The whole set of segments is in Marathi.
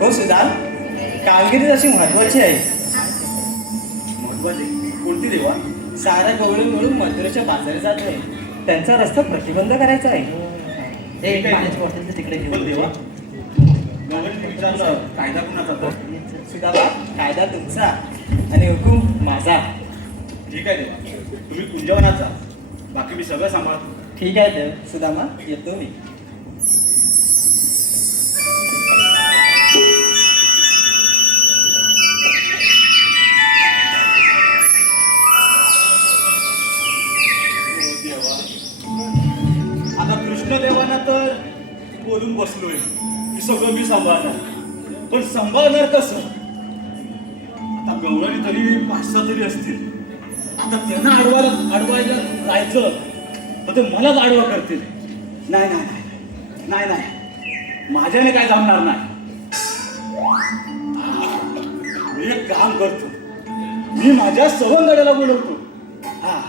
हो सुद्धा कामगिरी अशी महत्वाची आहे. महत्वाची कोणती देवा? सारा गवळी मिळून मथुरेच्या बाजारी जात आहे. त्यांचा रस्ता प्रतिबंध करायचा आहे. ठीक आहे. पाण्याची बॉटल तर तिकडे पण घेऊन देवा गवळीने विचारलं कायदा कुणाचा तो? सुद्धा कायदा तुमचा आणि हुकूम माझा. ठीक आहे देवा, तुम्ही कुंजवनात जा, बाकी मी सगळं सांभाळतो. ठीक आहे देव. सुदामा येतो मी. देवा, आता कृष्णदेवांना तर बोलून बसलोय की सगळं मी सांभाळणार, पण सांभाळणार कसं? आता गवळणी तरी 5-6 तरी असतील. आता त्यांना अडवायला जायचं तर ते मलाच आडवा करतील. नाही नाही नाही नाही नाही, माझ्याने काय जमणार नाही. मी एक काम करतो, मी माझ्या सवंगड्याला बोलवतो. हा,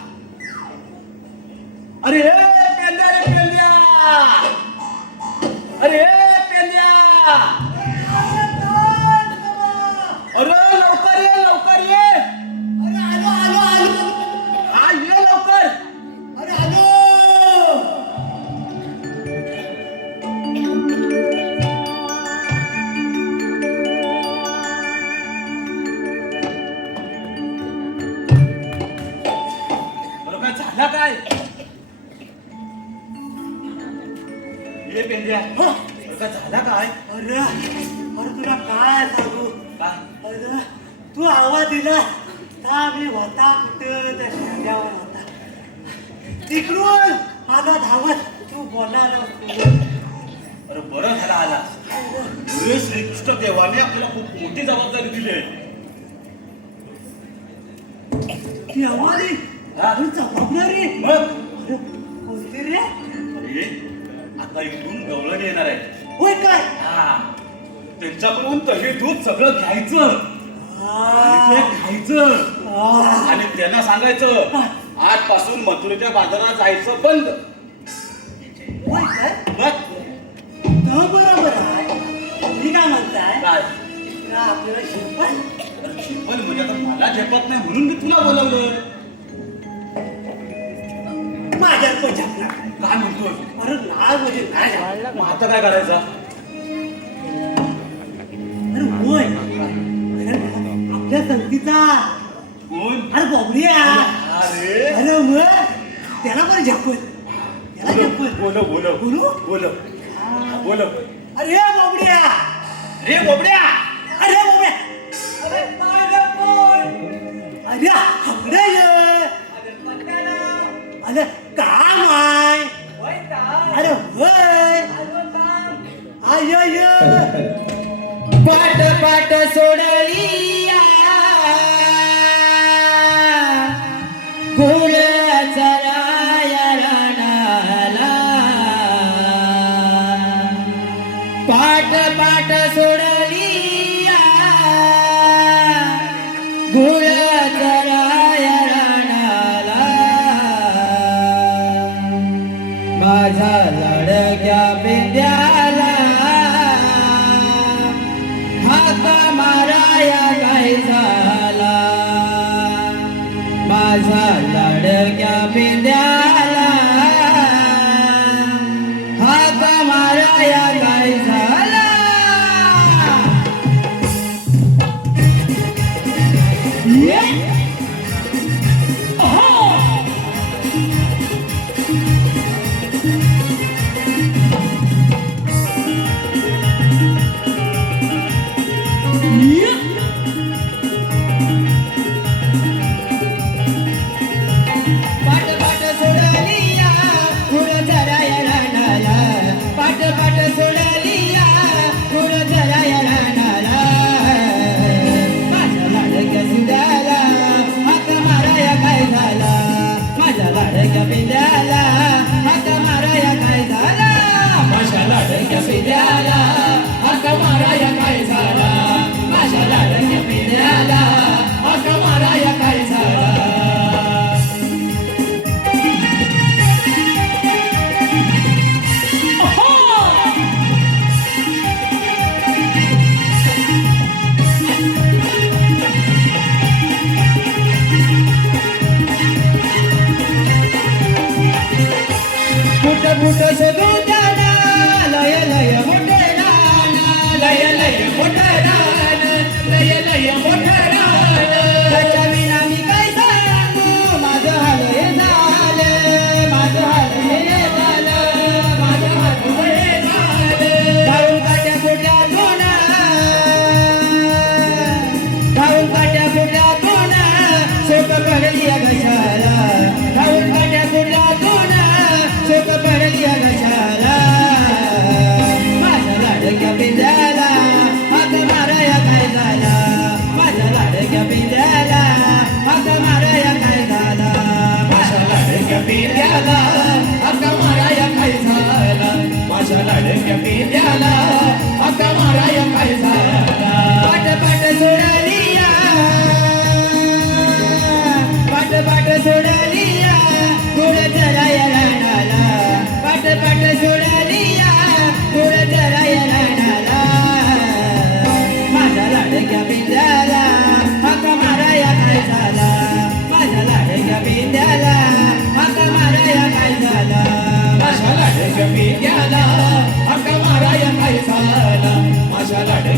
अरे पेंद्या रे पेंद्या, अरे पेंद्या, अरे लवकर ये लवकर ये. अरे आलो आलो आलो. हा ये लवकर. अरे आलो. बरं काय झाला काय? ये पेंद्या, बरं काय झाला काय? अरे अरे तुला काय सांगू? काय? अरे तू आवाज दिला का मी होता कुठं त्या शेंड्यावर होता. तिकडून आला धावत तू बोलायला. अरे बरं झाला आला. पुढे श्रीकृष्ण देवाने आपल्याला खूप मोठी जबाबदारी दिली आहे. ती आवाज अरे जबाबदारी. मग अरे कोणती रे? अरे आता इथून गवळण येणार आहे. होय काय? हा, त्यांच्याकडून दही दूध सगळं घ्यायचं आणि ते खायचं आणि त्यांना सांगायचं आजपासून मथुरेच्या बाजारात जायचं बंद. होय काय? मग तर बरोबर आहे. मी काय म्हणताय काय? का आपल्याला शिरपण? अरे शिल्पन म्हणजे आता मला झेपत नाही म्हणून मी तुला बोलावलं. माझ्या पचात काय म्हणतोय? अरे लाल म्हणजे काय झालं? मग आता काय करायचं? अरे होय. अरे आपल्या संगीता. कोण? अरे बॉबड्या. अरे अरे मग त्याला पण झपत. त्याला झपत. बोल बोल बोलू? बोल बोल. अरे बॉबड्या. रे बोबड्या. अरे बॉबड्या. अरे माझं पोट. अरे हकडे ये. अरे काम आहे. अरे होय. I I. पाट पाट सोडली गुळ चराया राणाला. पाट पाट सोडली गुळ चराया राणाला. माझा लडक्या पेंद्याला हाका माराया काय झाला. माझा लडक्या पेंद्याला हाका माराया काय झाला. पाट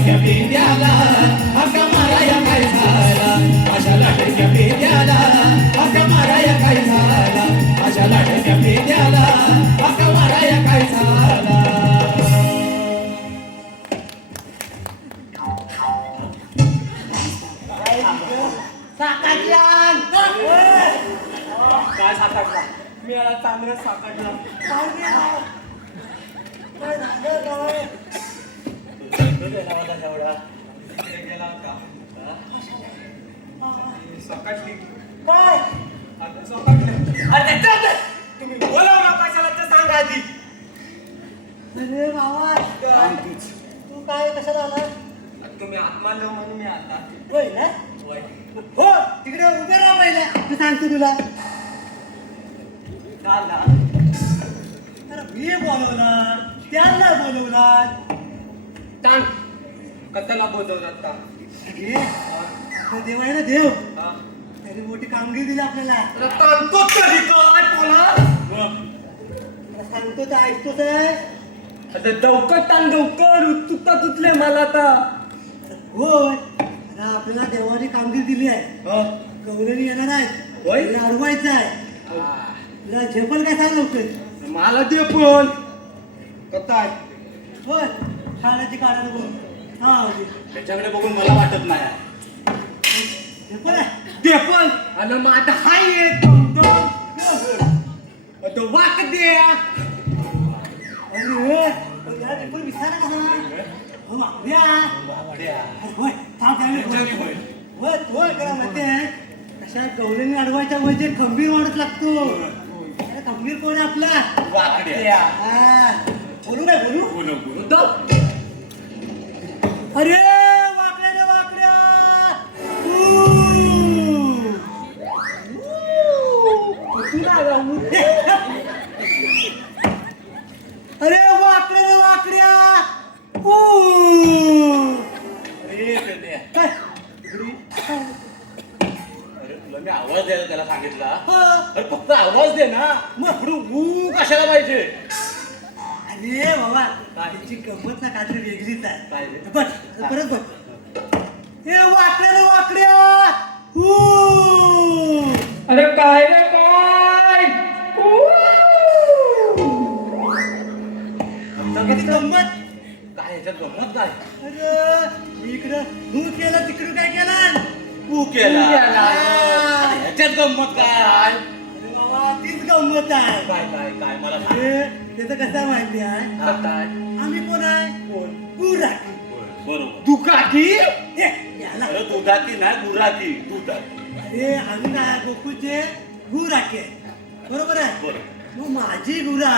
लाडक्या पेंद्याला हाका माराया काय झाला माझ्या लाडक्या पेंद्याला हाका माराया काय झाला माझ्या लाडक्या पेंद्याला हाका माराया काय झाला साकाटल्यान काय साकारला मी याला चांगलं साकारला काय झालं काय? गेला होता सकाळची काय? अरे तुम्ही बोलावला कशाला ते सांगा आधी अरे बाबा तू काय कशाला आला तुम्ही आत्माला म्हणून मी आता होय ना हो तिकडे उभे राहा पहिले मी सांगतो तुला झाला अरे मी बोलवणार त्याला बोलवणार सांग कशाला बोलवलं आता अरे तो देव आहे ना देव त्याने मोठी कामगिरी दिली आपल्याला सांगतो तरी काय बोला तुला सांगतो तर ऐकतोच आहे आता लवकर उत्सुकता तुटले मला आता होय आता आपल्याला देवाने कामगिरी दिली आहे गौरवी येणार आहे होय? तुला अडवायचं आहे तुला झेपल काय सांग लवकर मला दे पण काय होय शाळेची काढायला बोल हा होती. त्याच्याकडे बघून मला वाटत नाही झेपल आहे दे पण आणि मग आता हाय येत तो वाक दे अरे पण याला झेपल विचारा कसा हो मागण्या होय थांब काय त्याच्याने होय. होय होय करा म्हणते कशा गौरीने अडवायच्या म्हणजे खंबीर वाढत लागतो अरे खंबीर कोण आहे आपला वाकड्या हा बोलू काय बोलू बोलो बोलो तो अरे वाकड्या रे वाकड्या अरे वाकड्या रे वाकड्या अरे पेंड्या. काय अरे तुला मी आवाज द्यायला त्याला सांगितला हा. अरे फक्त आवाज दे ना मग इकडून ऊ कशाला पाहिजे अरे बाबा त्याची गंमत ना काहीतरी वेगळीच आहे काय रे? बघ परत बघ हे वाकड्या रे वाकड्या अरे काय रे काय किती गंमत काय ह्याच्यात गंमत काय अरे इकडं तू केलं तिकडं काय केलं तू केला हा. ह्याच्यात गंमत काय अरे बाबा तीच गंमत आहे काय काय काय मला सांग अरे त्याचं कसं आहे माहिती आहे हा, काय आम्ही कोण आहे कोण गुराखी बरोबर दुखाकी ए, याला अरे दुधाती नाही गुराती दुधाती अरे आम्ही काय गोकुळचे गुराखी आहे. बरोबर आहे बरोबर मग माझी गुरा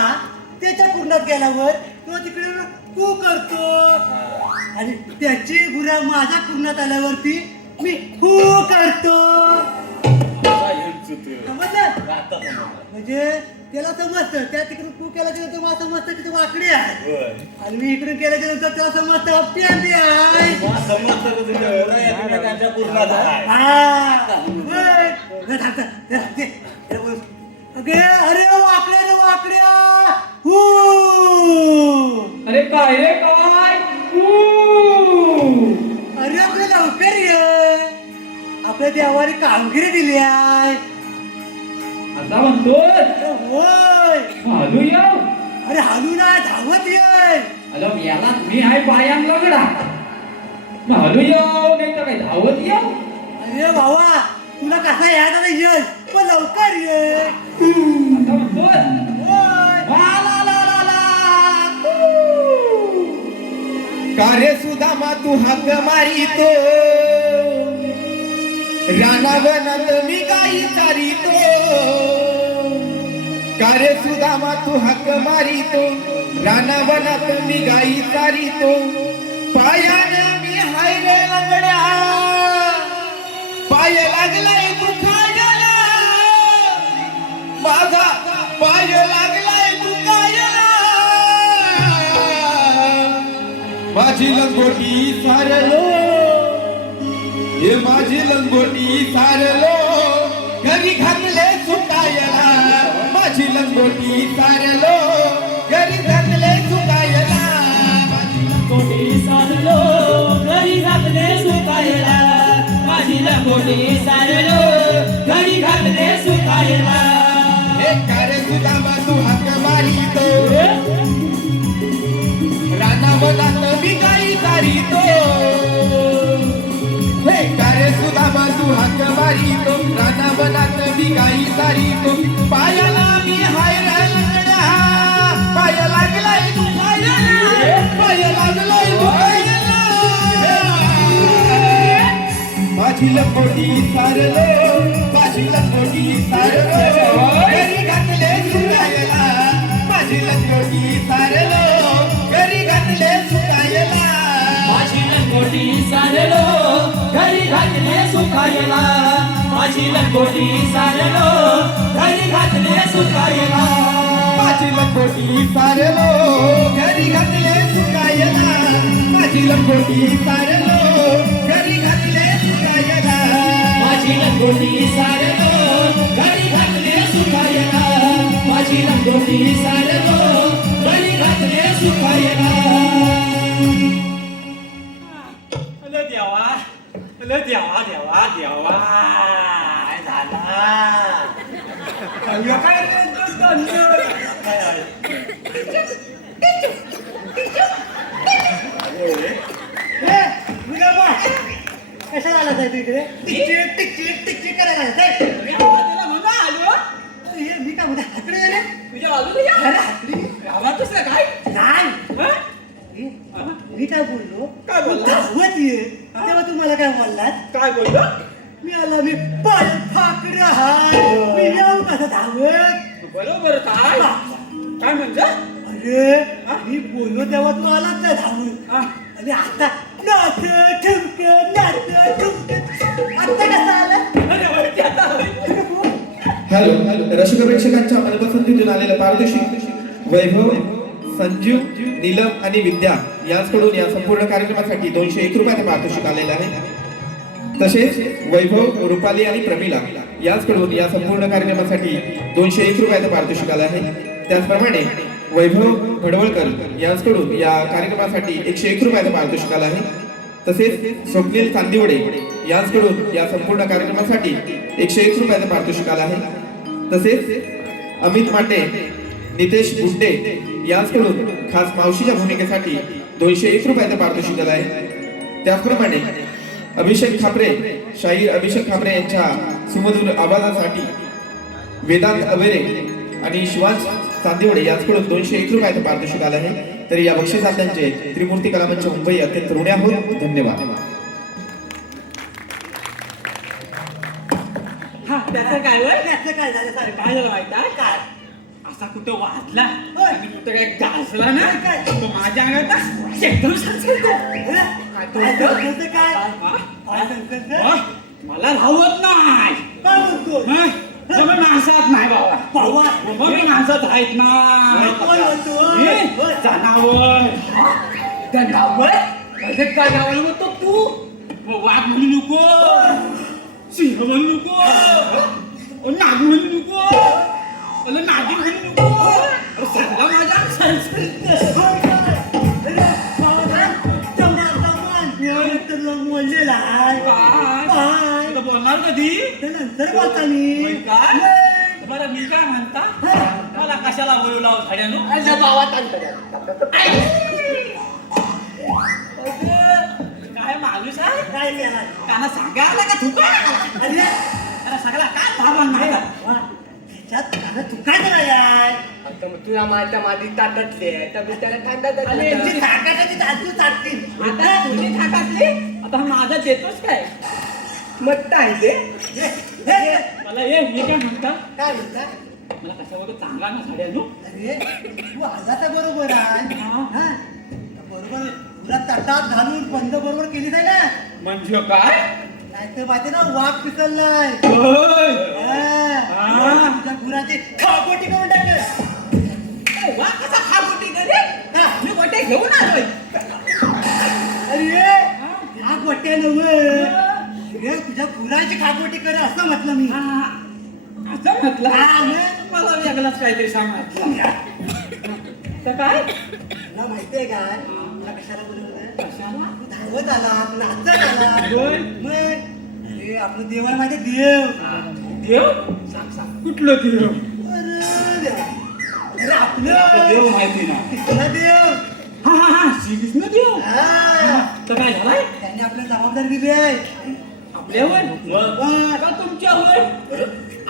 त्याच्या कुंडात गेल्यावर तो तिकडे कू करतो आणि त्याची गुरा माझ्या कुंडात आल्यावरती मी हू करतो आता ह्यांचं ते. समजलं आता समजलं. म्हणजे त्याला समजतं त्या तिकडून तू केल्याच्या नंतर मला समजतं की तू वाकडी आहे होय. आणि मी इकडून केल्याच्या नंतर त्याला समजतं प्यांदी आहे मला समजतं का तुझ्या एकमेकांच्या पूर्णात आहे. हा होय. नाही, थांब, थांब. त्याला बोल. अगे अरे वाकड्या रे वाकड्या हू अरे काय रे काय अरे आपल्या लवकर ये आपल्या देवाने कामगिरी दिली आहे आता म्हणतोय अरे होय हलू येऊ अरे हालू ना धावत ये अरे याला मी आहे पायान लगडा मग हलू येऊ नाही तर काय धावत येऊ अरे बाबा तुला कसा यायचा नाही ये पण लवकर ये आता म्हणतोय होय ला ला ला ला कार्य सुदामा तू हाक मारितो रानावनात मी गाई चारितो कार्य सुदामा तू हाक मारितो रानावनात मी गाई चारितो पायाने मी हाय रे लंगड्या पाय लागलाय दुखायला माझा पाय लागलाय दुखायला माझी लंगोटी सारलो हे माझी लंगोटी सारलो घरी घातले सुटायला माझी लंगोटी सारलो घरी घातले सुटायला माझी लंगोटी सारलो लंगोटी सारलो घरी घातले सुखायला हे कार्य सुदामा तू हाक मारितो रानावनात मी गाई चारितो हे कार्य सुदामा तू हाक मारितो रानावनात मी गाई चारितो पायाला मी हाय लंगड्या पाय लागलाय तू पाय लागलाय तू माझी लंगोटी सारलो माझी लंगोटी सारलो घरी घातले सुकायला माझी लंगोटी सारलो घरी घातले सुकायला माझी लंगोटी सारलो घरी घातले सुखायला माझी लंगोटी सारलो घरी घातले सुखायला माझी लंगोटी सारलो घरी घातले सुकायला माझी लंगोटी सारलो घरी घातले सुकायला माझी लंगोटी सारलो घरी घातले सुखायला माझी लंगोटी सारलो घरी घातले सुखायला अरे देवा अरे देवा देवा देवा काय झाला अय्यो, काय रे तू धन्य. काय आहे? हे, मुलाबा, कशाला आला जाय तू इकडे टिकचिक टिकचिक टिकचिक करायला आला जाय. हे, मी काय म्हणते हाकडे गेले अरे हाकडी काय हे, मी काय बोललो काय बोलला? तू धावत ये तेव्हा तुम्हाला काय बोललात काय बोलतो मी आला मी पाय फाकड हाय मी येऊ कसं धावत बरोबर काय म्हणजे अरे मी बोललो तेव्हा तू आलाच नाही धावत आणि आता नाच ठुमक नाच ठुमक आता कसं आलं अरे वरती आता हॅलो रसिक प्रेक्षकांच्या मनपसंतीतून आलेलं पारितोषिक वैभव संजीव नीलम आणि विद्या यांकडून या संपूर्ण कार्यक्रमासाठी 201 रुपयाचे पारितोषिक आलेलं आहे तसेच वैभव रुपाली आणि प्रमिला यांकडून या संपूर्ण कार्यक्रमासाठी 201 रुपयाचे पारितोषिक आलं आहे त्याचप्रमाणे वैभव भडवळकर यांकडून या कार्यक्रमासाठी 101 रुपयाचे पारितोषिक आलं आहे तसेच स्वप्नील चांदिवडे यांकडून या संपूर्ण कार्यक्रमासाठी 101 रुपयाचे पारितोषिक आलं आहे तसेच अमित माटे नितेश गुड्डे यांकडून खास मावशीच्या भूमिकेसाठी 201 रुपयाचे पारितोषिक आलं आहे त्याचप्रमाणे अभिषेक खापरे शाहीर अभिषेक खापरे यांच्या सुमधुर आवाजासाठी वेदांत अवेरे आणि शिवांश चांदिवडे यांच्याकडून 201 रुपयाचे पारितोषिक आलं आहे तर या बक्षिसार्थ्यांचे त्रिमूर्ती कलामंच मुंबई अत्यंत ऋणी आहोत धन्यवाद हा त्याचं काय वय त्याचं काय झालं सारं काय झालं माहिती आहे काय असा कुठं वाजला होय. आणि कुठं काय गाजला ना काय? तो माझ्या अंगात एकदम संचलतो. काय संकल्प काय हा? काय संकल्प वा, मला राहवत नाही काय म्हणतो हा? तुम्ही माणसात नाही बाबा बाबा. मग मी माणसात आहेत ना कोण म्हणतो? हे? होय. जनावर जनावर कसे काय जनावर म्हणतो तू मग वाघ म्हणू नको सिंह म्हणू नको नाग म्हणू नको नागी म्हणू नको अरे सगळा माझ्या संस्कृत होय काय? अरे, बाबा, जमान, जमान. होय, तर मग बोललेला आहे. काय? तुला बोलणार कधी ते नंतर बोलता मी होय काय? होय. बरं मी काय म्हणता मला कशाला बोलवला हो झाड्यानो काय माणूस आहे काय केला त्यांना सांगायला का थुका अरे त्याला सगळा काय भावना नाही का? वा, ह्याच्यात काना तू काय करायलाय आता मग तुला माझ्या मादी ताटातली आहे तर मी त्याला अरे, तुझी ताकाटाची दादू चाटतील आता तुझी थाकातली आता हा माझा देतोच काय मत आहे ते हे, हे, मला ये मी काय म्हणता काय म्हणता मला कशावर चांगला ना झाड्यानो अरे तू आला तर बरोबर आहे हा. हा, बरोबर तुला तटात घालून बंद बरोबर केली जाय ना म्हणजे काय नाही तर माहिती ना वाघ पिसललाय होय. हा, तुझ्या गुराची खापोटी करून टाकलं वा कसा खा गोटी करे हा. मी गोटे घेऊन आलोय अरे हा गोट्या नव अरे तुझ्या गुराची खापोटी कर असं म्हटलं मी हा, असं म्हटलं हा, मग? मला वेगळाच काहीतरी सांगितलं तर काय तुला माहितीये काय तुला कशाला बोलवलं कशाला तू धावत आला तू नाचत आला होय. मग अरे अरे आपलं देव आहे माहिती देव. देव सांग सांग कुठलं देव अरे देव. अरे आपलं आपलं देव माहिती ना कृष्ण देव. हा हा हा श्रीकृष्ण देव हा. तर काय झालाय त्यांनी आपल्याला जबाबदारी दिली आहे. आपल्यावर मग हा. का तुमच्यावर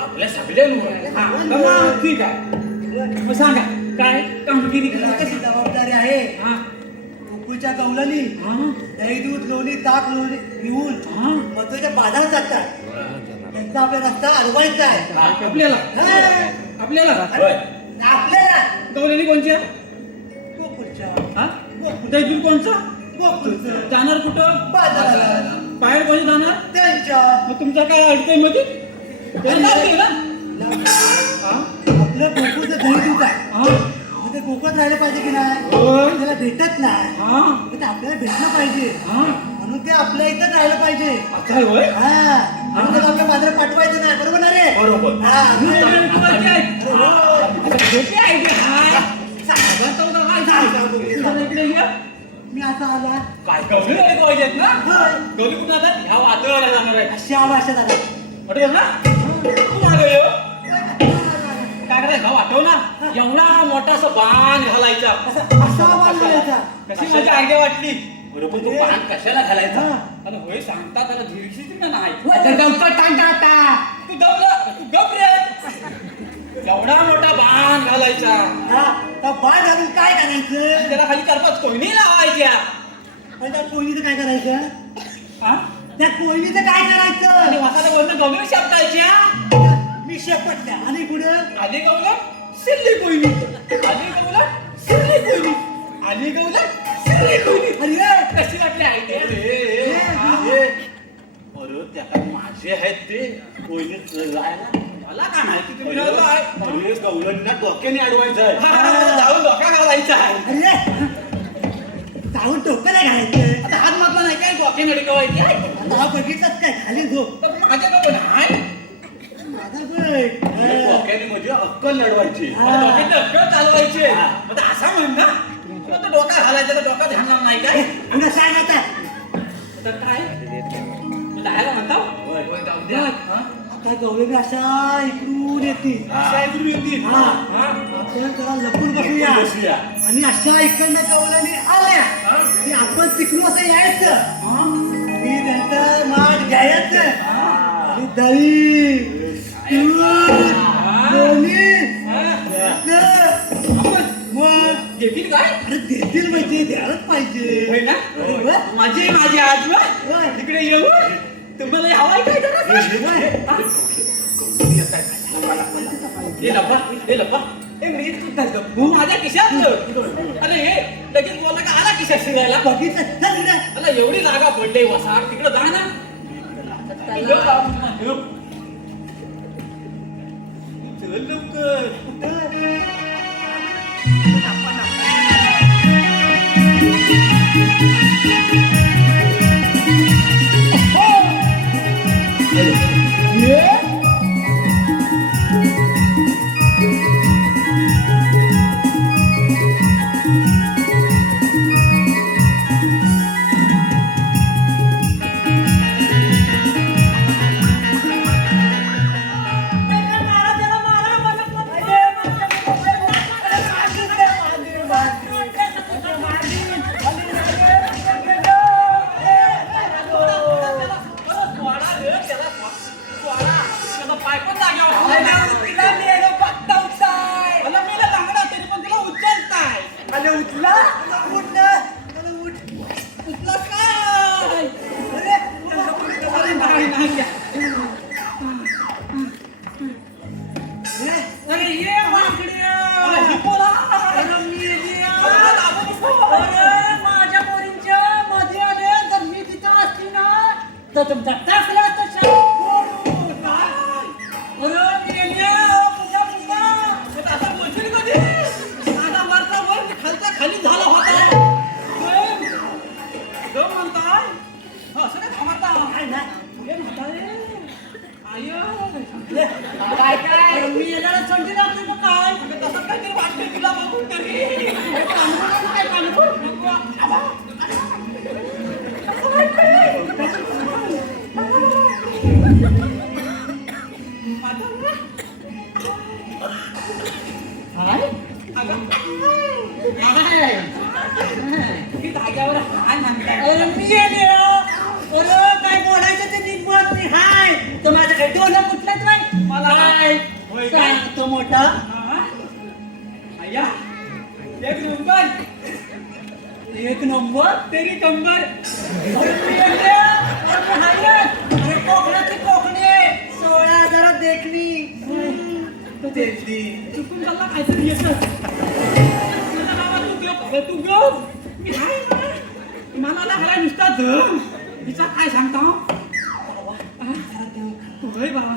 आपल्या सगळ्यांवर हा तर मग ठीक आहे मग सांगा काय कामगिरी त्याला कशी जबाबदारी आहे. हा गोकुळच्या गवलानी हा दही दूध लोणी ताक लोणी घेऊन हा मथुरेच्या बाजारात जातात. त्यांचा आपला रस्ता अडवायचा आहे. आपल्याला हा. आपल्याला आपल्याला गवलेली कोणच्या गोकुळच्या हा दैदूर कोणचा गोकुळचं जाणार कुठं बाजाराला बाहेर कोणी जाणार त्यांच्या मग तुमचा काय अडचण मध्ये करणार नाही ना हा? आपलं गोकुळचं दही दूध आहे. हा? मग ते गोकुळात राहिलं पाहिजे की नाही. होय. त्याला भेटत नाही. हा? मग ते आपल्याला भेटलं पाहिजे हा? म्हणून ते आपल्या इथं राहिलं पाहिजे. आता आहे होय? हा म्हणून त्याला आपल्या बाजारात पाठवायचं नाही. बरोबर ना रे. बरोबर. हा. ही वेळ कुणाची आहे? अरे होय. आता भेटी आहे की हाय? सांगा तर काय सांगा. सांगा. इकडे ये. मी असा आला काय गवली आली पाहिजेत ना होय. गवली कुठं आता ह्या वादळाला जाणार आहे अशा भाषेत आला. वाटत ना तू मागे ये. काय करायचं भाऊ आठव ना एवढा मोठा असं बाण घालायचा असा आवाज बोलायचा. कशी माझी आयडिया वाटली बरोबर तू अरे. बाण कशाला घालायचा हा. आणि होय सांगता त्याला धीरशीच ना नाही आता गवतात टांगता आता. तू दमला तू गप रे एवढा मोठा बाण घालायचा हा, तर बाळ घालून काय करायचं. त्याला खाली 4-5 कोयनी लावायच्या आणि त्या कोयनीचं काय करायचं. हा? त्या कोयनीचं काय आणि करायचं. वासाला वरनं गवली शापटायच्या मी शेपटल्या आणि पुढं आली गवला सिल्ली कोयनी आली गवला सिल्ली कोयनी आली गवला सिल्ली कोयनी अरे कशी वाटली आयडिया बरं त्याला माझे आहेत ते कोयनीत जायला मला काय माहिती तुम्ही ठरवलं आहे? अरे गवळणीला डोक्याने अडवायचं आहे हा, जाऊन डोका घालायचा आहे अरे जाऊन डोकं नाही घालायचं. आता हात मारला नाही काय डोके नडकवायची आहे आता हा बघितलाच काय खाली झोप. तर माझ्या गवळ नाही माझा बघ. डोक्याने म्हणजे अक्कल लढवायची डोके डोकं चालवायचे आता असा म्हण ना तुला तो डोका घालायचा तर डोका ध्यानणार नाही काय पुन्हा सांग आता. तर काय तू जायला म्हणता हा? आता गवळणी अशा इकडून येतील. अशा इकडून येतील. हा. हा? आपण जरा लपून बसूया बसूया. आणि अशा इकडनं गवळणी आल्या आणि आपण तिकडून असं यायचं आणि त्यांचं माठ घ्यायचं आणि दही दूध लोणी मग देतील काय अरे देतील म्हणजे द्यायलाच पाहिजे. होय ना होय. माझी आज होय. तिकडे येऊ तुम्हाला हवाय काय जरा हे लपा हे मी सुद्धा गप्पू माझ्या खिशात अरे हे लगेच बोलला का आला खिशात शिरायला बघितलं चल इकडे. मला एवढी जागा पडली वसाड तिकडे जा ना चल लवकर तुमचा टाकला तशा खाली झाला होता म्हणताय असं काय थांबता काय काय मी याला संधी लागली मग काय तसं काहीतरी वाटतंय तुला बघून तरी काय कानपूर हाय धाग्यावर हाय म्हणताय अरे मी येते अरे काय बोलायचं ते नीट बोलत नाही हाय तो माझ्याकडे डोलं कुठलंच नाही मला हाय होय काय? सांगतो मोठा अय्या एक नंबर एक नंबर तेरी कंबर अरे मी येते अरे हाय अरे कोकणाची कोकणी 16,000 देखणी तेजली चुकून चालला काहीतरी येतं तुला बाबा तू गप मी हाय ना मला लागला नुसता धम तिचा काय सांगता होय बाबा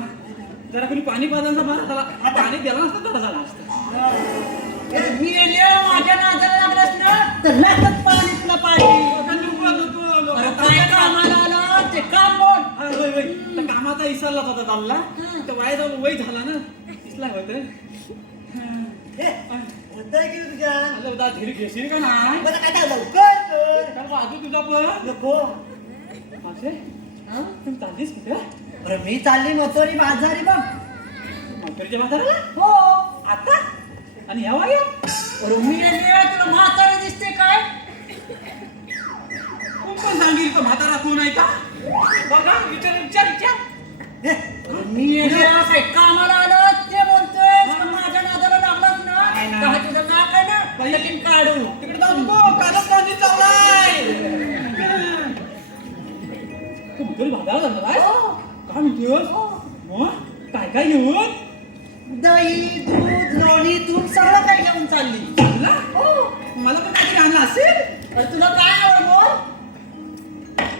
जरा कोणी पाणी पाजायचा बरं त्याला पाणी दिला नसतं तर झाला असतं मी येते माझ्या नादाला लागलास ना तर लागत पाणी तुला पाणी अरे काय कामाला आलं ते काम बोल कामाचा इसारला होता चालला तर वाय जाऊन वय झाला ना इसला होतं होतंय की तुझ्या आलं होता धीर घेशील का नाही बरं काय झालं लवकर कर. तर बाजू तुझा पण नको असे तू चाललीस कुठे अरे मी चालली मथोरी बाजारी बघ मथुरीच्या बाजाराला हो आता आणि ह्या वाया अरे मी येते तुला म्हातारी दिसते काय कोण पण सांगेल का म्हातारा कोण आहे का बघा विचार हे, अरे मी येते काय कामाला आलं ते बोलतोय पण माझ्या नादाला लागलाच नाही ना ना. का तुझं नाक आहे ना लगीन काढू तिकडे जाऊ नको कालच गांधी चावलाय तू मथुरी बाजारात जाणार आहे हो. काय म्हणतोस हो. मग काय घेऊन दही दूध लोणी तूप सगळं काही घेऊन चालली चालला हो मला पण काहीतरी आणलं असेल अरे तुला काय आवड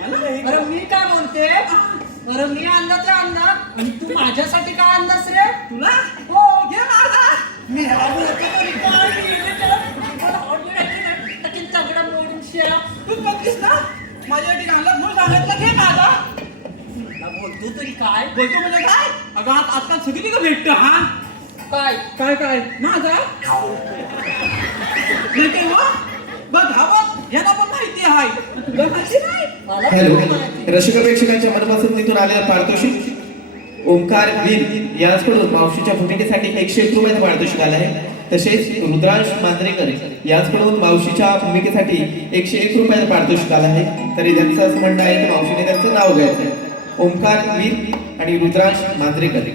मला अरे मी काय बोलते अरे मी आणलं ते आणलं आणि तू माझ्यासाठी काय आणलंस रे तुला हो घे माझा मी ह्याला बोलते तरी काय गेले त्याला मला ऑर्डर आहे ना त्याची तगडा मोडून शेळा तू बघतीस ना माझ्यासाठी आणलं म्हणून सांगितलं घे माझा बोलतो तरी काय बोलतो म्हणजे काय अगं आजकाल सगळी का भेटतं हा काय काय माझा नाही ते हो बघ हा बघ याला पण माहिती आहे तुला माहिती नाही मला हॅलो खूप माहिती. रसिक प्रेक्षकांच्या मनपसंतीतून आलेला पारितोषिक ओंकार वीर याचकडून मावशीच्या भूमिकेसाठी 101 रुपयाचं पारितोषिक आलं आहे तसेच रुद्रांश मांजरेकर याचकडून मावशीच्या भूमिकेसाठी 101 रुपयाचं पारितोषिक आलं आहे तरी त्यांचं असं म्हणणं आहे की मावशीने त्यांचं नाव घ्यायचं आहे ओंकार वीर आणि रुद्रांश मांजरेकर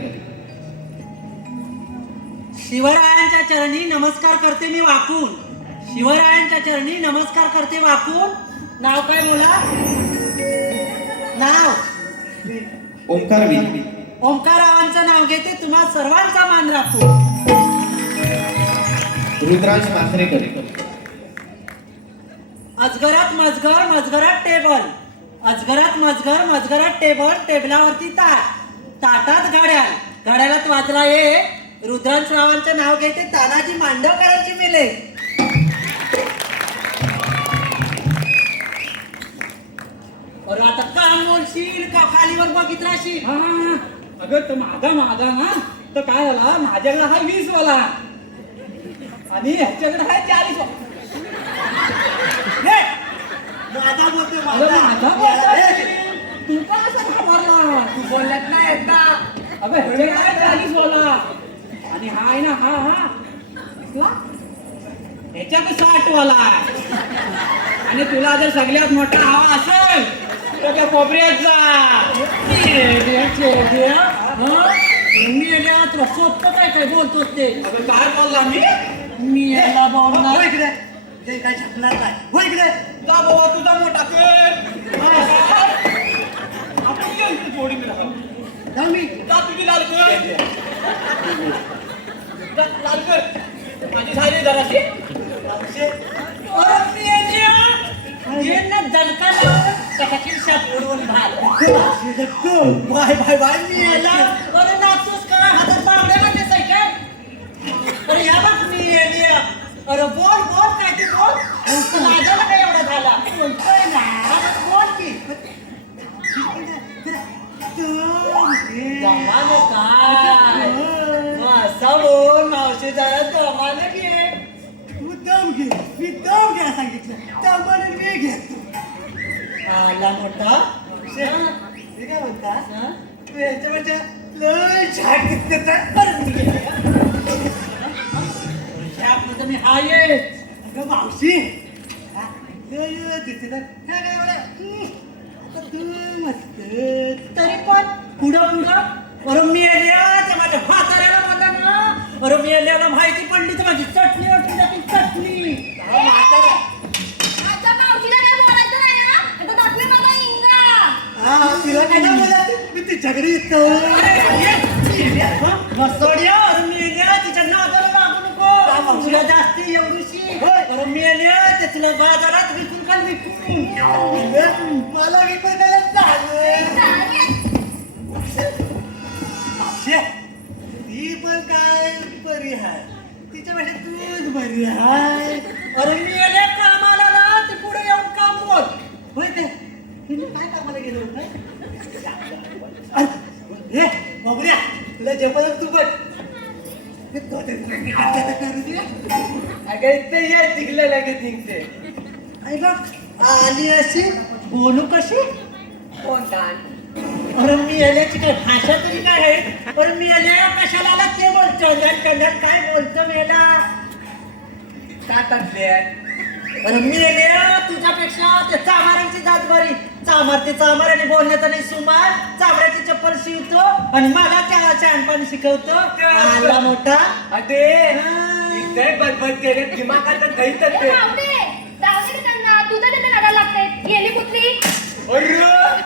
शिवरायांच्या चरणी नमस्कार करते मी वाकून शिवरायांच्या चरणी नमस्कार करते वाकून नाव काय बोला नाव ओंकार वीर ओंकारावांचं नाव घेते तुम्हा सर्वांचा मान राखू रुद्रांश मांजरेकर अजगरात मजगर मजगरात टेबल अजगरात मजगर मजगरात टेबल टेबलावरती ताटात घड्याळ घड्याळात वाजला ये रुद्रांश रावांचं नाव घेते तानाजी मांडवकरांची मिले अरे आता काम बोलशील का खालीवर बघित राहशील हा अगं तर माझा ना तर काय झाला माझ्याकडे हा 20 वाला आणि ह्याच्याकडे आहे 40 वाला हे, माझा बोलतोय अगं माझा बोलतोय. हे, तू का असा घाबरला तू बोलत नाही एकदा अबे ह्याच्याकडे आहे 40 वाला आणि हा आहे ना हा कसला ह्याच्याकडे 60 वाला आहे. आणि तुला जर सगळ्यात मोठा हवा असेल तर त्या कोपऱ्यात जा मी तुला सोपं काय बोलतोस ते अगं काय बोलला मी याला हो बोलणार इकडे ते काय छपणार नाही हो इकडे जा बाबा तुझा मोठा कर आपण ये इथे जोडी मी राहू जाऊ मी जा तुझी लाल कर जा, लाल कर माझी सारी जराशी अरे मी ये ना दणका लावून त्याची शापूडून घाल बाय बाय बाय मी याला अरे नाचतोस का हातात बांगड्या का दिसाय काय अरे या बघ मी येली अरे बोल बोल काय तू बोल माझ्याला काय एवढा झाला बोलतोय ना अरे बोल की जमाने काय असा बोल मावशी जरा जमाने घे तू दम घे मी दम घ्या सांगितलं त्यामुळे मी घेतो आला मोठा हे काय म्हणता हा? तू ह्याच्यापेक्षा लय छान दिसते तर परत मी गेले. ह्यामध्ये मी आहे अगं मावशी हा, लय दिसते तर काय काय एवढं? आता तू मस्त तरी पण पुढं अरे मी आल्या माझ्या म्हाताऱ्याला म्हणलं ना, अरे मी आल्याला माहिती पडली तर माझी चटणी वाटली जाते चटणी. आता मावशीला काय बोलायचं नाही ना, आता दाखवे मला इंगा. हा तिला काय नाही बोलत मी तिच्याकडे येतो. मसोड्या अरे मी आल्या तिच्या नादाला लागू नको. तुला जास्ती एवढीशी अरे मी आल्या ते तुला बाजारात विकून काल विकून. मला विकत द्यायला चालेल. मावशी, ती पण काय बरी आहे तिच्यापेक्षा तूच बरी आहे. अरे मी आल्या कामाला ना ते पुढे येऊन काम बोल. होय ते तुम्ही काय कामाला गेलो होतं? हे बाबड्या तुला जपलं तू बघ. हे तोंडात आता तर करू दे. अगं इथे ये तिघलं लगेच निघते. आई बघ आली अशी बोलू कशी? अरे मी आल्याची काय भाषा तरी काय आहे? अरे मी आल्या कशाला आला ते बोलतो कंडन काय बोलतो मेला. अरे मी आल्या तुझ्यापेक्षा ते चामारांची जात बरी. चामार ते चामार आणि बोलण्याचा नाही सुमार. चामड्याची चप्पल शिवतो आणि मला त्या शहाणपण शिकवतो. आला मोठा अरे इथे बदबद केले दिमागात काही तर ए बावडे, जाऊ दे त्यांना, तुझं तिथे नडायला लागते. गेली कुठली?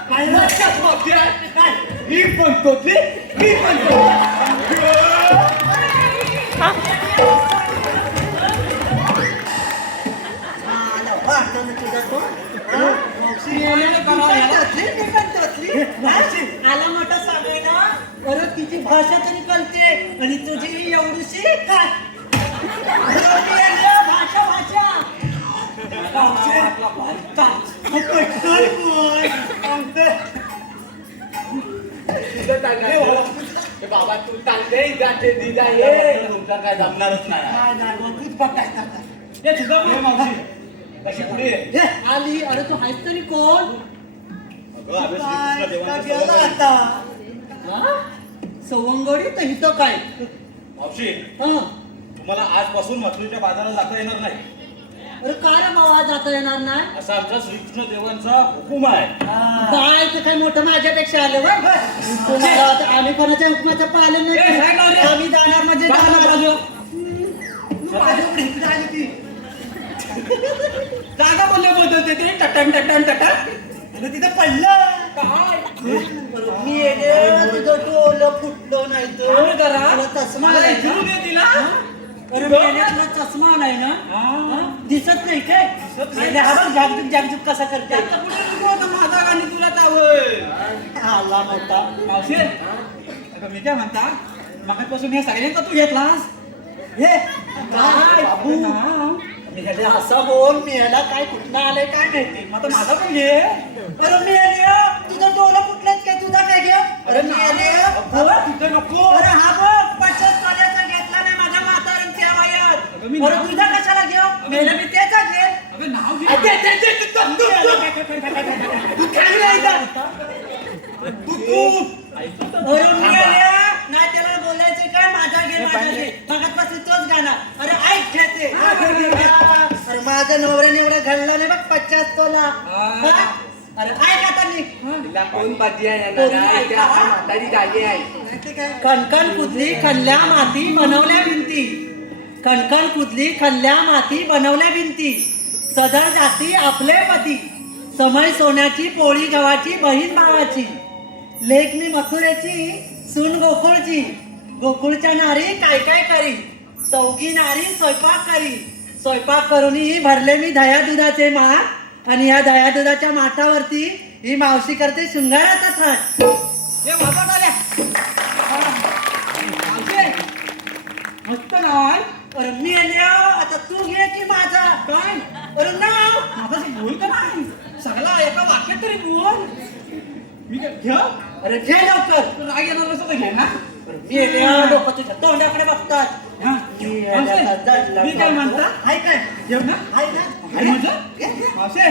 काय लक्षात मोठ्या काय ही पण तोतली ही पण आला वाटतं ना तुझा तो. आला मोठा सांगायला. अरे तिची भाषा तरी कळते आणि तुझी एवढीशी काय भाषा भाषा बाबा तू तांदे जाते दिदा ये तुमचा काय जमणारच नाही. हे तुझं पुढे मावशी कशी पुढे हे, आली. अरे तू आहेस तरी कोण? अगं आम्ही श्रीकृष्ण काय देवांचा गेला सवंगडी. आता हा? सवंगडी तर हिथं काय? मावशी हा. तुम्हाला आजपासून मथुरेच्या बाजारात जाता येणार नाही अरे काय रे बाबा जाता येणार नाही? असा आमचा श्रीकृष्ण देवांचा हुकूम आहे. काय ते काय मोठं माझ्यापेक्षा आलं बघ. तुम्हाला आता आम्ही कोणाच्या हुकमाचं पालन नाही केलं. आम्ही जाणार म्हणजे जाणार. माझ्याकडे इकडे आली ती. जागा बोलते ते टटन टटन टटन. आणि तिथं पडलं मी येणे तुझं डोलं फुटलं नाही तर चष्मा आलाय ना? अरे मी येणे तुला चष्मा आलाय ना? हा? दिसत नाही काय? येणे हा बघ जागजुक जागजुक कसा करते. माझा गाणी तुला चावल आला नव्हता. मावशी अगं मी काय म्हणता मागापासून हे सगळ्यांचा तू घेतलास. हे काय बाबू मी ह्याला असा बोल मी ह्याला काय कुठलं आलंय काय माहिती. मग आता माझा पण घे. अरे मी आले तुझं डोलं कुठलंच काय तुझा काय घे. अरे मी आले तुझं नको. अरे हा बघ 50 तोल्याचा घेतला नाही माझ्या म्हाताऱ्यानं त्या वयात. अगं मी अरे नाव- तुझा कशाला घेऊ? मेलं मी त्याचा घे. अगं नाव घे. तू खाली राहायचा. अरे मी आले नाही त्याला बोलायचं काय माझा घे माझा घे. मगाचपासून तोच गाणं. अरे ऐक घेते. अरे माझ्या नवऱ्याने एवढा घडला नाही बघ 50 तोला. हा? अरे ऐक आता नी. तिला कोण पाती आहे म्हातारी जागी आहे. कणकण कुदली खल्ल्या माती बनवल्या भिंती. कणकण कुदली खल्ल्या माती बनवल्या भिंती. सदर जाती आपले पती. समय सोन्याची पोळी गव्हाची बहीण भावाची. लेक मी मथुरेची सून गोकुळची. गोकुळच्या नारी काय काय करी. चौकी नारी स्वयंपाक करी. स्वयंपाक करूनही भरले मी दह्या दुधाचे माठ. आणि या दह्या दुधाच्या माठावरती ही मावशी करते शृंगाराचा थाट. ये बाबा आल्या. मावशी मस्त नाव आहे. अरे मी आल्या आता तू घे की माझा काय अरे नाव माझा बोल का नाही सगळा एका वाक्यात तरी बोल. मी काय घ्या अरे घे लवकर. तू राग येणार असं तर घे ना. मी आल्या लोक तुझ्या तोंडाकडे बघतात. हा. मी आल्या जडला मी काय म्हणता हाय काय जेव ना हाय ना काय म्हटलं मावशे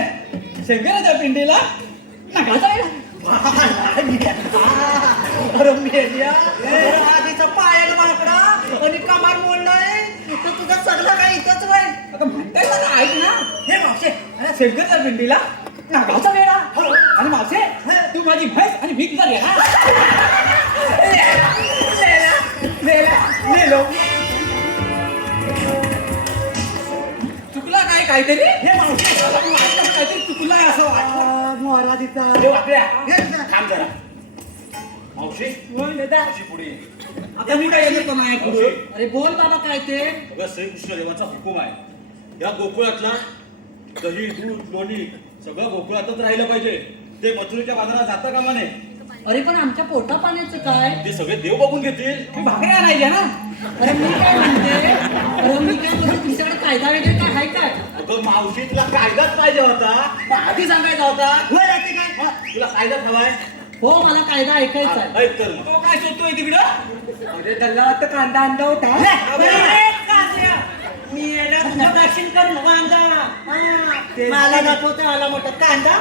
शंकराच्या पिंडीला नका जायला. डेलिया आधीचा पायाला बाळकडा आणि कमार मोडलाय तर तुझा सगळा काय इथंच राहील. आता म्हणताय ना ऐक ना हे मावशे शेतकऱ्याच्या भिंडीला नागावचा वेळा आणि मावशे तू माझी म्हैस आणि भीक झाली हा नेलो चुकला काय काहीतरी हे मावशे काहीतरी चुकलाय असं वाटलं मोरा तिचा अरे वाकड्या हे तुझा. थांब जरा मावशी मावशी पुढे ये. आता मी काय येतो नाही पुढे अरे बोल बाबा काय ते बघा श्रीकृष्ण देवाचा हुकूम आहे या गोकुळातला दही दूध लोणी सगळं गोकुळातच राहिलं पाहिजे. ते मथुरेच्या बाजारात जाता कामा नये. अरे पण आमच्या पोटा पाण्याचं काय ते सगळे देव बघून घेतील. मी भाकरी आणायच्या ना अरे मी काय म्हणते अरे मी काय म्हणते तुमच्याकडे कायदा वगैरे काय आहे काय अगं मावशी तुला कायदाच पाहिजे होता मग आधी सांगायचा होता. होय राहते काय हा, तुला कायदाच हवाय. हो मला कायदा ऐकायचा आहे ऐक तर मग. तो काय शोधतोय तिकडं अरे त्याला तर कांदा आणला होता मी दक्षिण करून कांदा मला दाखवतो आला मोठा कांदा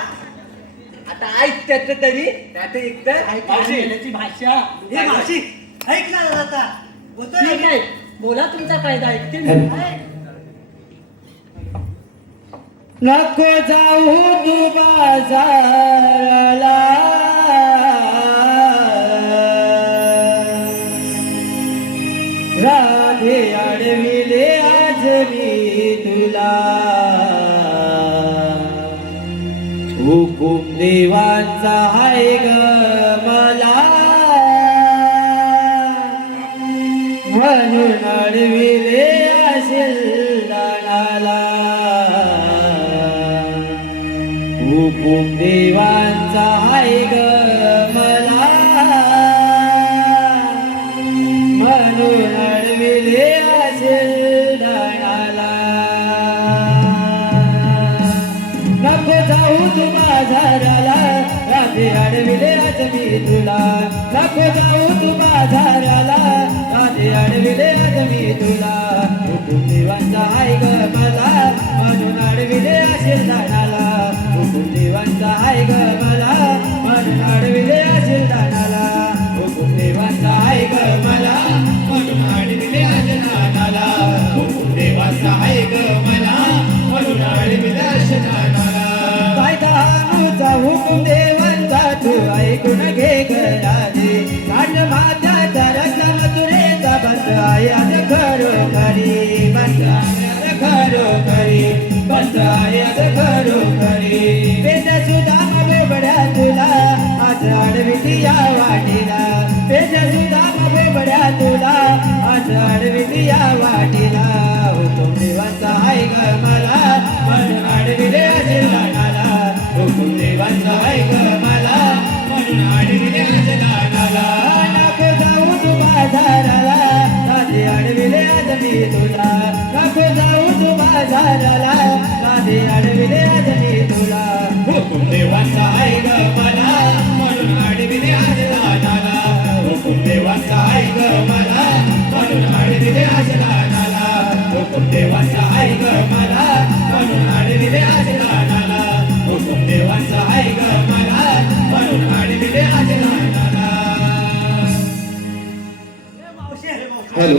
आता ऐक त्याच तरी त्यात एक तर भाषा हे मावशी ऐक ना आता ठीक आहे बोला तुमचा कायदा ऐकते मी. नको जाऊ तू बाजारला राधे अडविले आज मी तुला हुकुम देवांचा हाय ग मला म्हणून अडविले असेल दानाला हुकुम देवांचा हाय ग मला म्हणून अडविले असेल दानाला नको जाऊ तू बाजाराला राधे अडविले आज मी तुला नको जाऊ तू बाजाराला राधे अडविले आज मी तुला हुकुम देवांचा आहे ग मला म्हणून अडविले असेल दानाला हुकुम देवांचा आहे ग मला म्हणून अडविले असेल दानाला हुकुम देवांचा आहे ग मला म्हणून अडविले असेल दानाला हुकुम देवांचा आहे ग मला म्हणून अडविले असेल दानाला कायदा हुकुम देवांचा तू ऐकून घे गराजे कांड माझ्या रचन तुरेचा बंद आहे आज खरोखरी बंद आहे आज खरोखरी बंद आहे आज खरोखरी पेज सुद्धा बेबड्या तुला आज अडविती या वाटीला पेज सुद्धा बेबड्या तुला आज अडविती या वाटीला हुकुम देवांचा आहे ग मला म्हणून अडविले असेल दानाला हुकुम देवांचा आहे ग मला म्हणून अडविले असेल दानाला नको जाऊ तू बाजाराला राधे अडविले आज मी तुला नको जाऊ तू बाजाराला राधे अडविले आज मी तुला हुकुम देवांचा आहे ग मला म्हणून अडविले आज दानाला हुकुम देवांचा आहे ग मला म्हणून अडविले आज दानाला हुकुम देवांचा आहे ग मला म्हणून अडविले आज दानाला हुकुम देवांचा आहे ग मला म्हणून अडविले आज दानाला. हॅलो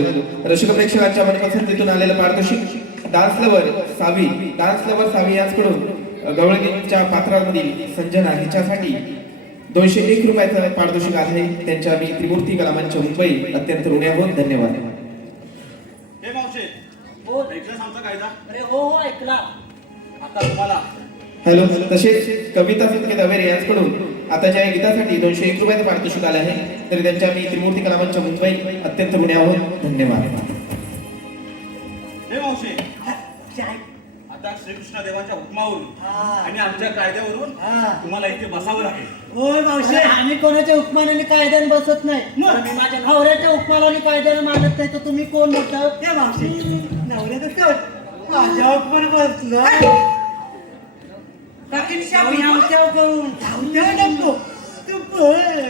रसिक प्रेक्षकांच्या मनपसंतीतून आलेलं पारितोषिक डान्स लवर सावी यांच्याकडून गवळगीच्या पात्रामधील संजना हिच्यासाठी 201 रुपयाचं पारितोषिक आहे. त्यांच्या मी त्रिमूर्ती कला मंच मुंबई अत्यंत ऋण्याहून धन्यवाद. हे मावशी हो ऐकलं आमचा कायदा. अरे हो ऐकला आता तुम्हाला हॅलो तसेच कविता संकेत अवेरे यांच्याकडून आता ज्या गीतासाठी 201 रुपयाचं पारितोषिक आलं आहे तरी त्यांच्या मी त्रिमूर्ती कला मंच मुंबई अत्यंत ऋण्याहून धन्यवाद. हे मावशी आता श्रीकृष्ण देवाच्या हुकमावरून आणि आमच्या कायद्यावरून तुम्हाला इथे बसावं लागेल. होय मावशी आम्ही कोणाच्या उपमानाने कायद्याने बसत नाही मी माझ्या नवऱ्याच्या उपमानाने कायद्याने मानत नाही तर तुम्ही कोण म्हणता ते मावशी नवऱ्याचं माझ्या उपमान बसलं नको तू पण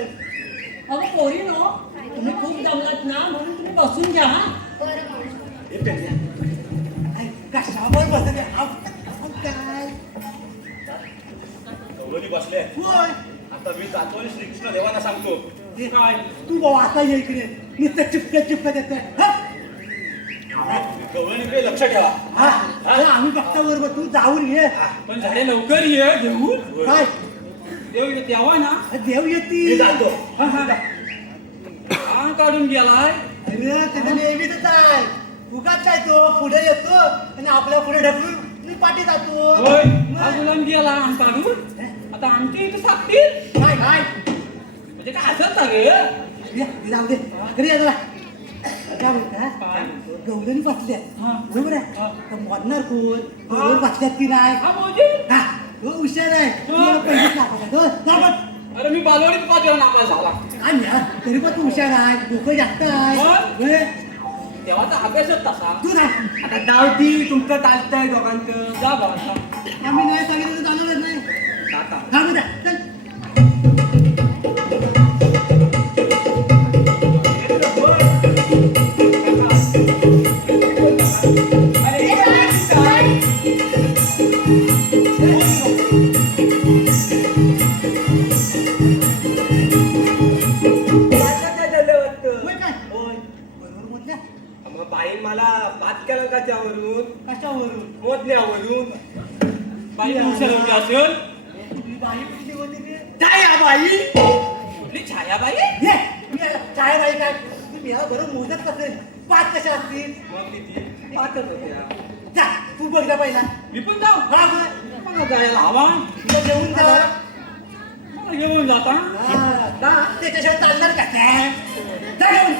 अगं पोरी नो तुम्ही खूप जमलात ना म्हणून तुम्ही बसून घ्या हा बरं मावशी. हे पेंड्या. कशावर बसले काय गौरवनी बसले. होय आता मी जातो आणि श्रीकृष्ण देवाला सांगतो काय तू बाबा आता ये इकडे नुसतं चिपकत येतोय गवळणी लक्ष ठेवा. हा आम्ही बघता बरोबर तू जाऊन ये पण झाडे लवकर ये घेऊन काय देव तेव्हा ना देव मी येतील जातो. हा काढून गेलाय अरे त्याचं नेहमीच आहे उगाच काय तो पुढे येतो आणि आपल्या पुढे ढकलून मी पाठी जातो होय हा गुलाम गेला आणि काढून आता आमची इथे सापतील काय काय म्हणजे काय असं का रे ये, जाऊ दे घरी ये जरा. काय म्हणता काय गवळणी बसल्या हा. बरोबर आहे हा. तर मरणार कोण गवळण बसल्यात की नाही हा मोदी हा तो हुशार आहे तुम्हाला पहिलीच लागला तो जा बघ. अरे मी बालवाडीत 5 वेळा नापास झाला आणि हा, तरी पण तू हुशार आहे डोकं जास्त आहे मग? होय. तेव्हाचा अभ्यासच तसा तू जा आता डावती तुमचं चालतंय दोघांचं. जा बाबा आम्ही नाही सांगितलं तर जाणारच नाही जाता थांबू द्या चल आता काय झालं वाटतं? होय काय होय. बरोबर म्हटल्या मग बाईन मला पाच केला का त्यावरून कशावरून मोजण्यावरून बाई हुशार होती असेल तुझी बाई कुठली होती रे काय बाई कुठली छायाबाई ये मी काय नाही काय तुम्ही याला बरोबर मोजत कसे पाच कशा असतील मग किती पाचच होत्या जा तू बघ जा पहिला मी पण जाऊ हा बघ मला जायला हवा तुला जेवून जा मला घेऊन जाता हा, जा. त्याच्याशिवाय चालणार का काय जा घेऊन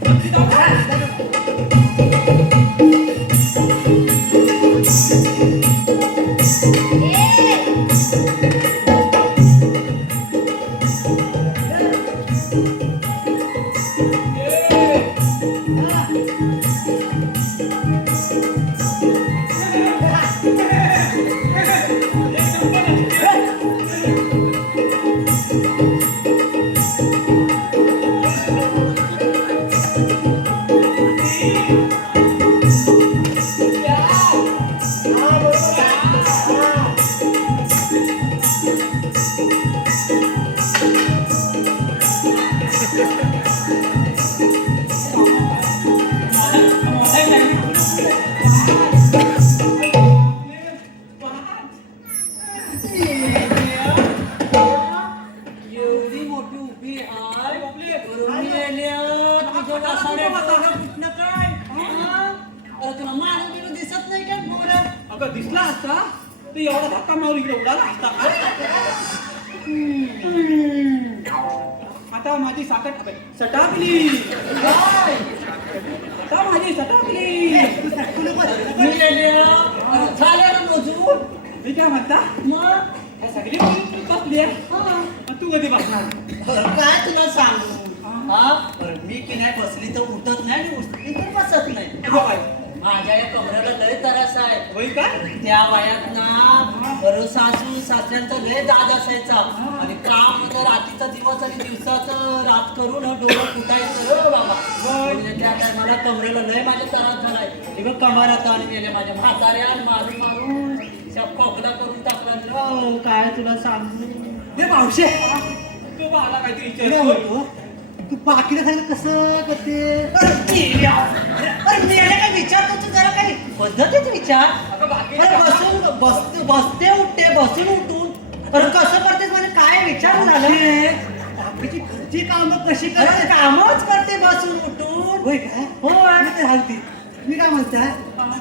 जा, जा घेऊन. एवढी मोठी उभी आहे वरून येल्या, तुझं वासाड्या पोरं कुठनं काय हा? अरे तुला माणूस बिनू दिसत नाही का पोरं? अगं दिसला असता तर एवढा धक्का मारून इकडे उडाला असता आता माझी साखर सटाकली आता माझी सटाकली मी येल्या, अरे झालं ना मोजून मी काय म्हणता मग ह्या सगळी मुली बसली आहे. आणि तू कधी बसणार बरं, काय तुला सांगू हा बरं, मी की नाही बसली तर उठत नाही आणि उठली तर बसत नाही अगं बाई, माझ्या या कमरेला लय त्रास आहे होय काय त्या वयात ना बरं सासू सासऱ्यांचा लय दाद असायचा आणि काम तर रात्रीचा दिवस आणि दिवसाचं रात करून डोळं फुटायचं रे बाबा म्हणजे त्या टायमाला कमरेला लय माझ्या त्रास झालाय हे बघ कमरात आणि गेले माझ्या म्हाताऱ्या मारून मारून खोकला करून टाकला न, काय तुला सांगू हे मावशे तो बाळाला काहीतरी काय विचारतो म्हणतो तू बाकीला सांगितलं कसं करते अरे मी याला काय विचारतो तू जरा काही पद्धतीत विचार अगं बाकी अरे बसते उठते बसून उठून अरे कसं करतेस म्हणजे काय विचार झालं बाकीची घरची कामं कशी अरे करते कामच करते बसून उठून होय काय होय. मग ते हलती मी काय म्हणताय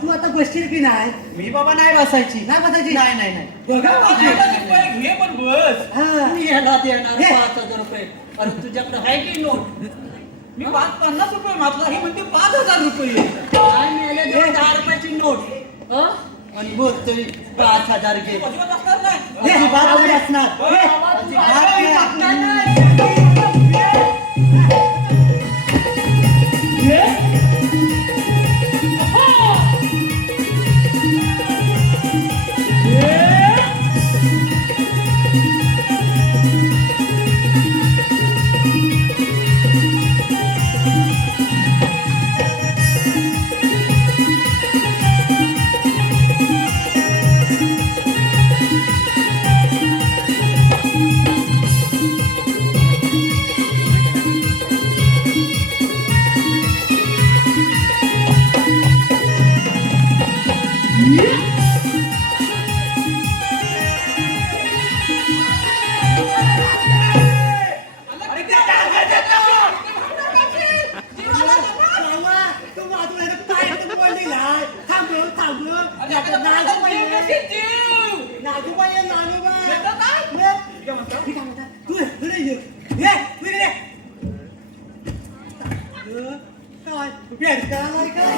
तू आता बसशील की नाही मी बाबा नाही बसायची नाही बसायची नाही नाही नाही बघा आपल्याला बाकी. रुपये घे पण बस हा. मी याला देणार घे. 5,000 रुपये अरे तुझ्याकडे आहे की नोट मी 50 रुपये मागला हे म्हणते 5,000 रुपये काय मिळाले 10 रुपयाची नोट हं? आणि बोलतोय 5,000 घे अजिबात असणार नाही अजिबात नाही असणार हे. अजिबात नाही. माझे जीव नानूबा ये नानूबा येतो का? ये. काय म्हणता? मी काय म्हणता? तू इकडे ये. ये, तू इकडे ये. काय भेट करायला काय?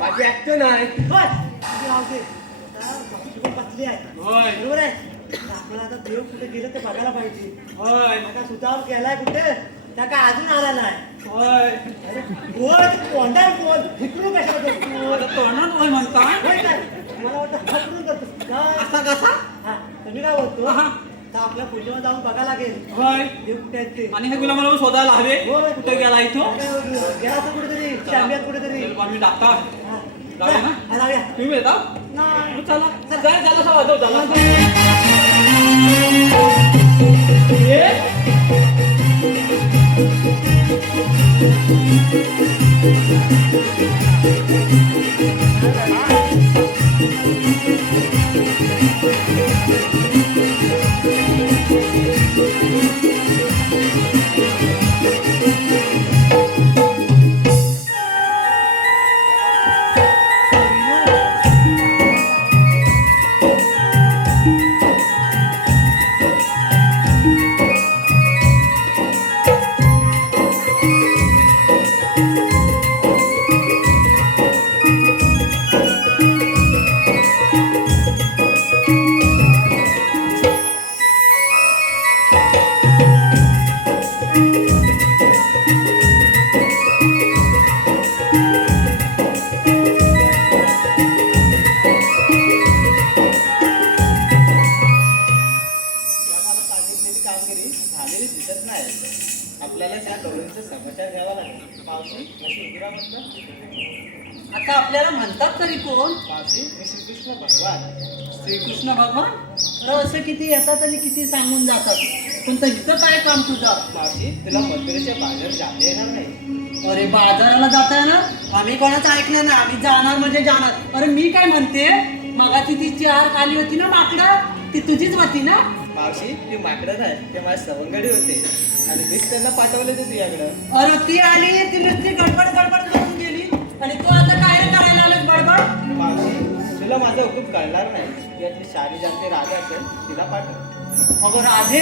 माझी ऍक्शन आहे. होय. तुझी राहते. आता बाकी पण बसली आहे. होय बरोबर आहे? आपल्याला आता देव कुठे गेलं ते बघायला पाहिजे. होय आता सुतावर गेलाय कुठे? त्या काय अजून आला नाही. होय अरे, कोण? तोंडावर कोण? इकडून कशाला करतो? आता तोंडात होय म्हणता होय काय? मला वाटतं हाकडून करतो. काय? असा कसा हा, तर मी काय बोलतो? हा. तर आपल्या पूजेवर जाऊन बघायला लागेल. होय देव कुठे आहेत ते. आणि हे तुला मला शोधायला हवे होय. कुठे गेला इथं गेला तर कुठेतरी शांब्यात कुठेतरी. चल बा, मी टाकता हा. जाऊया ना? हा, जाऊया. तुम्ही येता नाही. चला चल जाय झालं सवा जाऊ झाला सांगितलेली कामगिरी झालेली दिसत नाही. आपल्याला त्या गवळींचा समाचार घ्यावा लागेल. मावशी अशी उशिरा म्हणतात. आता आपल्याला म्हणतात तरी कोण मावशी मी श्रीकृष्ण भगवान. श्रीकृष्ण भगवान अरे असं किती येतात आणि किती सांगून जातात पण तर इथं काय काम तुझं मावशी तुला मथुरेच्या बाजार जाता येणार नाही. अरे बाजाराला जाताय ना आम्ही कोणाचं ऐकणार ना आम्ही जाणार म्हणजे जाणार अरे मी काय म्हणते मगाची ती चार खाली होती ना माकडं ती तुझीच होती ना मावशी ती माकडं नाही ते माझे सवंगडी होते आणि मीच त्यांना पाठवले होते तुझ्याकडं. अरे ती आली ती नुसती गडबड गडबड करून गेली आणि तू आता काय करायला आलास बडबड मावशी तुला माझा हुकूम कळणार नाही. यातली शारी जानते राधा असेल तिला पाठव. अगं राधे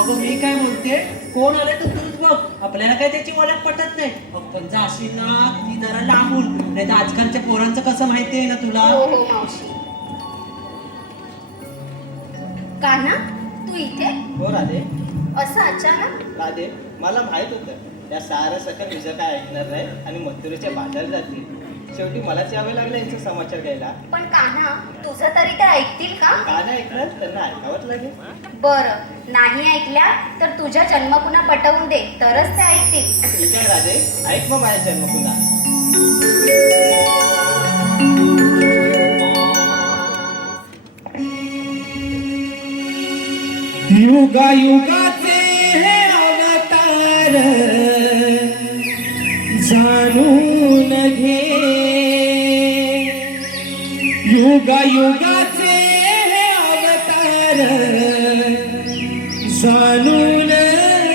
अगं मी काय म्हणते कोण आले तर तूच बघ आपल्याला काय त्याची ओळख पटत नाही पण जाशील ना ती जरा लांबून नाही तर आजकालच्या पोरांचं कसं माहितीये ना तुला हो हो मावशी कान्हा तू इथे हो राधे. असं अचानक राधे मला माहित होतं त्या सारं सकल तुझं काय ऐकणार नाही आणि मथुरेच्या बाजार जातील. शेवटी मलाच यावे लागलं यांचा समाचार घ्यायला. पण कान्हा तुझं तरी ते ऐकतील का का नाही ऐकणार त्यांना ऐकावंच लागेल. बरं नाही ऐकल्या तर तुझ्या जन्म पुन्हा पटवून दे तरच ते ऐकतील ठीक आहे राधे ऐक मग माझ्या जन्म पुन्हा. युगा युगाचे हे अवतार जाणून घे. युगा युगाचे हे अवतार जाणून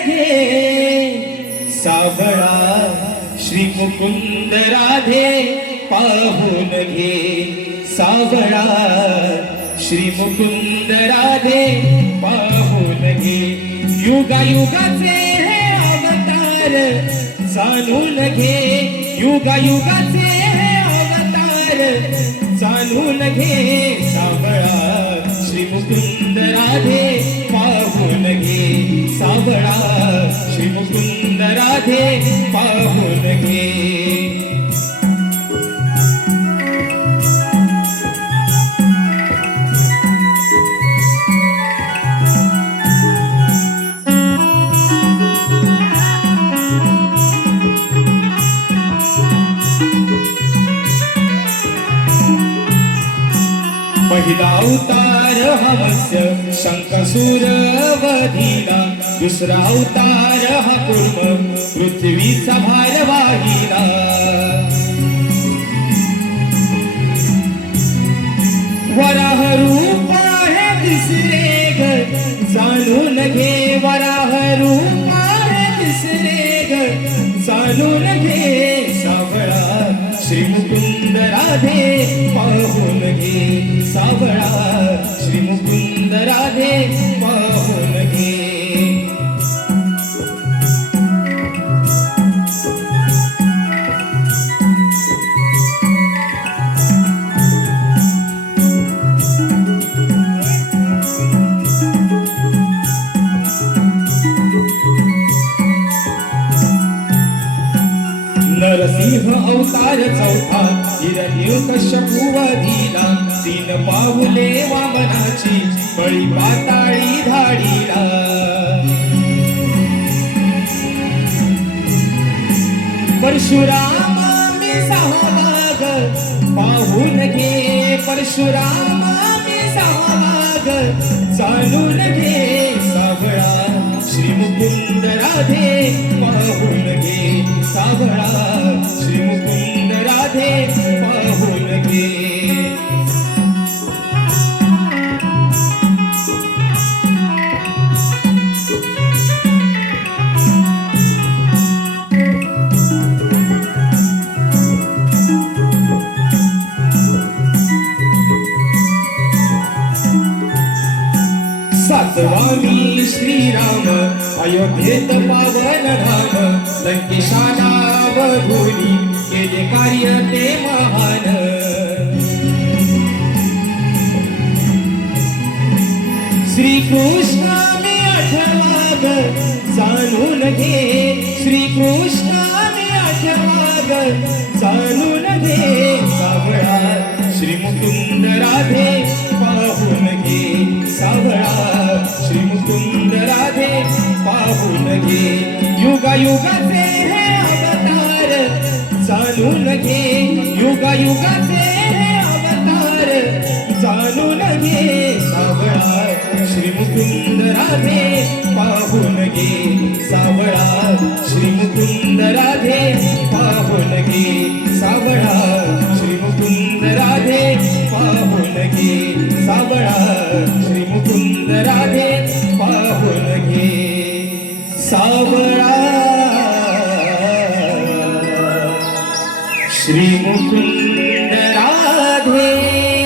घे. सावळा श्री मुकुंद राधे पाहून घे. सावळा श्री मुकुंद राधे पाहून घे. युगा युगाचे हे अवतार जाणून घे. युगा युगाचे हे अवतार जाणून घे. सावळा श्री मुकुंद राधे पाहून घे. सावळा श्री मुकुंद राधे पाहून घे. पहिला अवतार हा मत्स्य शंकासूर वधिला. दुसरा अवतार हा कुर्म पृथ्वीचा भार वाहिला. वराह रूप हे दिसले ग जाणून घे. वराह रूप हे दिसले ग जाणून घे. सावळा श्री मुकुंद राधे पाहून घे सावळा श्री मुकुंद राधे पाहून घे नरसिंह अवतार चौथा हिरण्यकश्यपू वधीला तीन पाऊले वामनाची बळी पाताळी धाडीला परशुराम मी सहभाग पाहून घे परशुराम मी सहभाग चालून घे सावळा श्री मुकुंद राधे पाहून घे सावळा श्री मुकुंद राधे पाहून घे सातवामी श्रीराम अयोध्येत पावन धाम लंकेशाला वधूनी केले कार्य ते महान श्रीकृष्ण मी आठवाग जाणून घे श्रीकृष्ण मी आठवाग जाणून घे सावळा श्री मुकुंद राधे पाहून घे सावळा श्री मुकुंद राधे पाहून घे युगायुगाचे हे अवतार जाणून घे युगायुगाचे हे अवतार जाणून घे सावळा श्री मुकुंद राधे पाहून घे सावळा श्री मुकुंद राधे पाहून घे सावळा श्री मुकुंद राधे पाहून घे सावळा श्री मुकुंद राधे पाहून घे सावळा श्री मुकुंद राधे